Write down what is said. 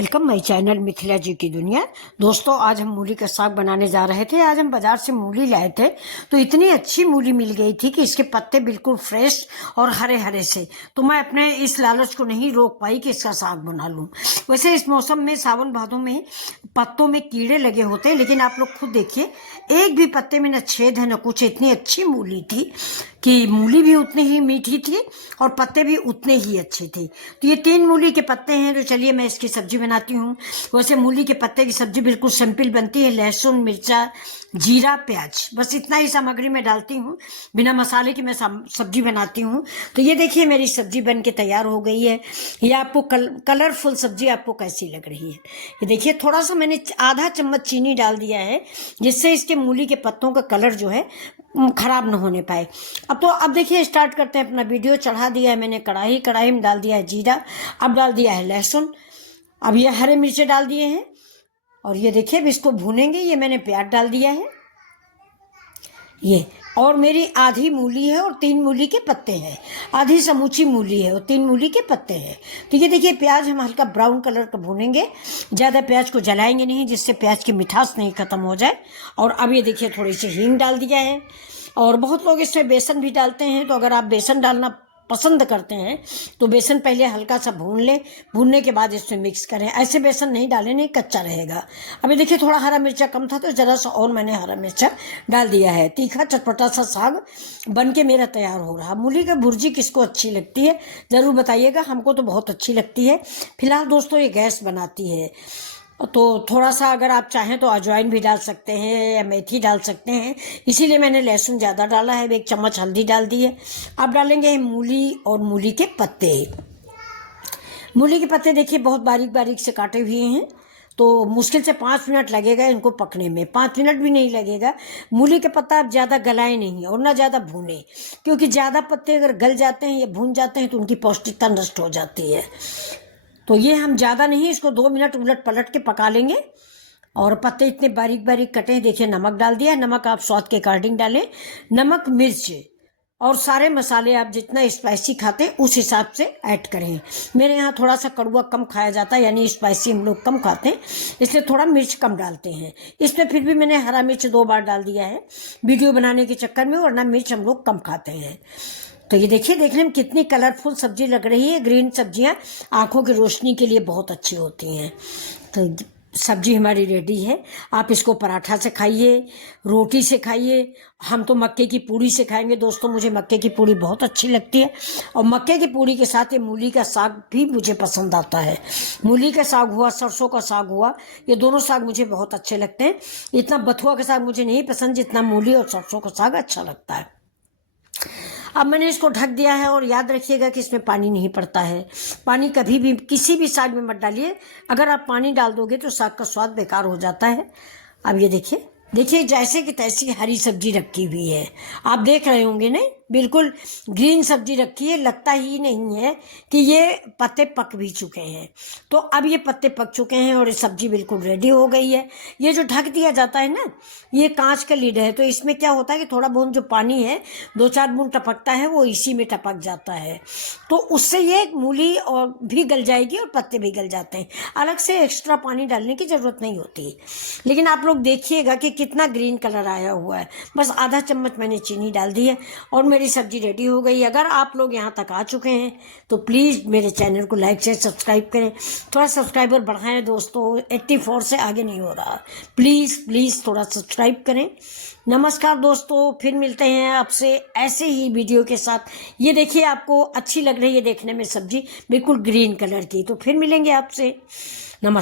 Welcome my channel Mithila जी की दुनिया। दोस्तों, आज हम मूली का साग बनाने जा रहे थे। आज हम बाजार से मूली लाए थे तो इतनी अच्छी मूली मिल गई थी कि इसके पत्ते बिल्कुल फ्रेश और हरे हरे से, तो मैं अपने इस लालच को नहीं रोक पाई कि इसका साग बना लूं। वैसे इस मौसम में सावन भादों में पत्तों में कीड़े लगे होते हैं, लेकिन आप लोग खुद देखिए एक भी पत्ते में न छेद है न कुछ। इतनी अच्छी मूली थी कि मूली भी उतनी ही मीठी थी और पत्ते भी उतने ही अच्छे थे। तो ये 3 मूली के पत्ते हैं, तो चलिए मैं इसकी सब्जी बनाती हूँ। वैसे मूली के पत्ते की सब्जी बिल्कुल सिंपल बनती है। लहसुन, मिर्चा, जीरा, प्याज, बस इतना ही सामग्री मैं डालती हूँ। बिना मसाले की मैं सब्जी बनाती हूँ। तो ये देखिए मेरी सब्जी बन के तैयार हो गई है। ये आपको कलरफुल सब्जी आपको कैसी लग रही है? ये देखिए थोड़ा सा मैंने आधा चम्मच चीनी डाल दिया है, जिससे इसके मूली के पत्तों का कलर जो है खराब न होने पाए। अब देखिए स्टार्ट करते हैं अपना वीडियो। चढ़ा दिया है मैंने कढ़ाई में डाल दिया है जीरा, अब डाल दिया है लहसुन, अब ये हरे मिर्चे डाल दिए हैं और ये देखिए अब इसको भूनेंगे। ये मैंने प्याज डाल दिया है ये, और मेरी आधी मूली है और 3 मूली के पत्ते हैं। आधी समूची मूली है और 3 मूली के पत्ते हैं। तो ये देखिए प्याज हम हल्का ब्राउन कलर का भूनेंगे, ज़्यादा प्याज को जलाएंगे नहीं, जिससे प्याज की मिठास नहीं खत्म हो जाए। और अब ये देखिए थोड़ी सी हींग डाल दिया है, और बहुत लोग इसमें बेसन भी डालते हैं। तो अगर आप बेसन डालना पसंद करते हैं तो बेसन पहले हल्का सा भून लें, भूनने के बाद इसमें मिक्स करें। ऐसे बेसन नहीं डालें, नहीं कच्चा रहेगा। अभी देखिए थोड़ा हरा मिर्चा कम था तो ज़रा सा और मैंने हरा मिर्चा डाल दिया है। तीखा चटपटा सा साग बन के मेरा तैयार हो रहा। मूली की भुर्जी किसको अच्छी लगती है ज़रूर बताइएगा, हमको तो बहुत अच्छी लगती है। फिलहाल दोस्तों ये गैस बनाती है, तो थोड़ा सा अगर आप चाहें तो अजवाइन भी डाल सकते हैं या मेथी डाल सकते हैं, इसीलिए मैंने लहसुन ज़्यादा डाला है। 1 चम्मच हल्दी डाल दी है। अब डालेंगे मूली और मूली के पत्ते। मूली के पत्ते देखिए बहुत बारीक बारीक से काटे हुए हैं, तो मुश्किल से 5 मिनट लगेगा इनको पकने में। 5 मिनट भी नहीं लगेगा। मूली के पत्ता आप ज़्यादा गलाएं नहीं और ना ज़्यादा भूनें, क्योंकि ज़्यादा पत्ते अगर गल जाते हैं या भून जाते हैं तो उनकी पौष्टिकता नष्ट हो जाती है। तो ये हम ज़्यादा नहीं, इसको 2 मिनट उलट पलट के पका लेंगे। और पत्ते इतने बारीक बारीक कटे हैं। देखिए नमक डाल दिया है, नमक आप स्वाद के अकॉर्डिंग डालें। नमक, मिर्च और सारे मसाले आप जितना स्पाइसी खाते हैं उस हिसाब से ऐड करें। मेरे यहाँ थोड़ा सा कड़वा कम खाया जाता है, यानी स्पाइसी हम लोग कम खाते हैं, इसलिए थोड़ा मिर्च कम डालते हैं। इसमें फिर भी मैंने हरा मिर्च 2 बार डाल दिया है वीडियो बनाने के चक्कर में, वरना मिर्च हम लोग कम खाते हैं। तो ये देखिए देखने में कितनी कलरफुल सब्जी लग रही है। ग्रीन सब्जियां आंखों की रोशनी के लिए बहुत अच्छी होती हैं। तो सब्जी हमारी रेडी है। आप इसको पराठा से खाइए, रोटी से खाइए। हम तो मक्के की पूड़ी से खाएंगे दोस्तों, मुझे मक्के की पूड़ी बहुत अच्छी लगती है। और मक्के की पूड़ी के साथ ये मूली का साग भी मुझे पसंद आता है। मूली का साग हुआ, सरसों का साग हुआ, ये दोनों साग मुझे बहुत अच्छे लगते हैं। इतना बथुआ का साग मुझे नहीं पसंद जितना मूली और सरसों का साग अच्छा लगता है। अब मैंने इसको ढक दिया है, और याद रखिएगा कि इसमें पानी नहीं पड़ता है। पानी कभी भी किसी भी साग में मत डालिए। अगर आप पानी डाल दोगे तो साग का स्वाद बेकार हो जाता है। अब ये देखिए जैसे कि तैसी हरी सब्जी रखी हुई है, आप देख रहे होंगे नहीं, बिल्कुल ग्रीन सब्जी रखी है। लगता ही नहीं है कि ये पत्ते पक भी चुके हैं। तो अब ये पत्ते पक चुके हैं और ये सब्जी बिल्कुल रेडी हो गई है। ये जो ढक दिया जाता है ना, ये कांच का लीड है, तो इसमें क्या होता है कि थोड़ा बहुत जो पानी है 2-4 बूंद टपकता है, वो इसी में टपक जाता है। तो उससे ये मूली और भी गल जाएगी और पत्ते भी गल जाते हैं। अलग से एक्स्ट्रा पानी डालने की ज़रूरत नहीं होती। लेकिन आप लोग देखिएगा कि कितना ग्रीन कलर आया हुआ है। बस आधा चम्मच मैंने चीनी डाल दी है और मेरी सब्जी रेडी हो गई। अगर आप लोग यहाँ तक आ चुके हैं तो प्लीज़ मेरे चैनल को लाइक शेयर सब्सक्राइब करें। थोड़ा सब्सक्राइबर बढ़ाएं दोस्तों, 84 से आगे नहीं हो रहा। प्लीज़ थोड़ा सब्सक्राइब करें। नमस्कार दोस्तों, फिर मिलते हैं आपसे ऐसे ही वीडियो के साथ। ये देखिए आपको अच्छी लग रही है देखने में सब्जी, बिल्कुल ग्रीन कलर की। तो फिर मिलेंगे आपसे। नमस्कार।